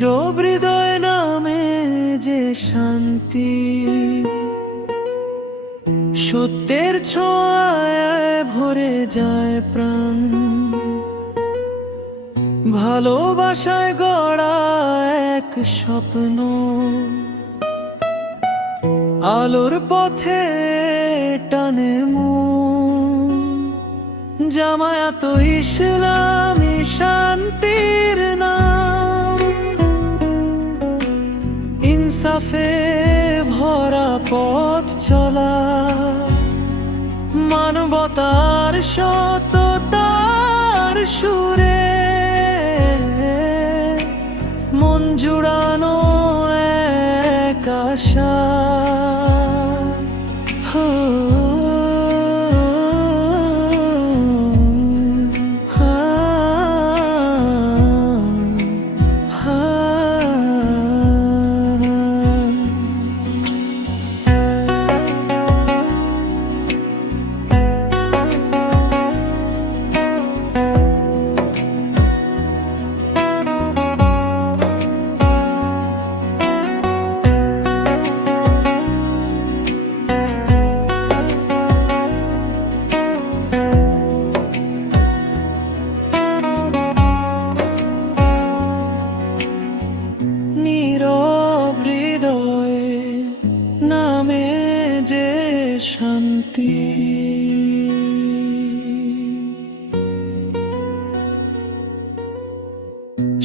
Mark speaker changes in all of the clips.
Speaker 1: নীরব হৃদয় নামে যে শান্তি। সত্যের ছোঁয়ায় ভরে যায় প্রাণ। ভালোবাসায় গড়া এক স্বপ্ন। আলোর পথে টানে মু জামায়াত ইসলামী শান্তির না ইনসাফে ভরা পথ চলা মানবতার সততার সুরে মন জুড়ানো এক আশা।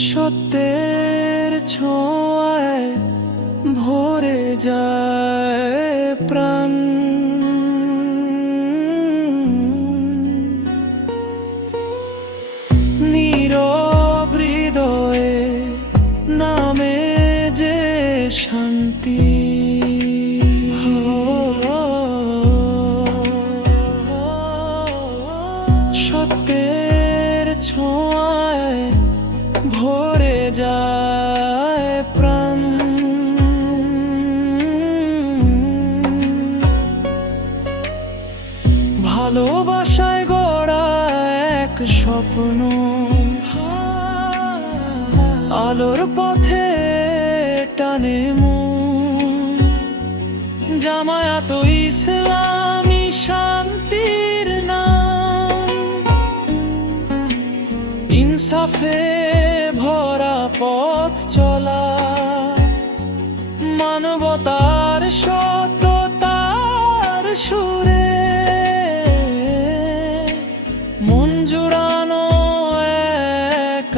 Speaker 1: সত্যের ছোঁয়ায় ভরে যায় প্রাণ। ভরে যায় প্রাণ। ভালোবাসায় গড়া এক স্বপ্ন। আলোর পথে টানে মন। জামায়াত ইসলামী শান্তির ইনসাফে ভরা পথ চলা মানবতার সততার সুরে মঞ্জুরানো এক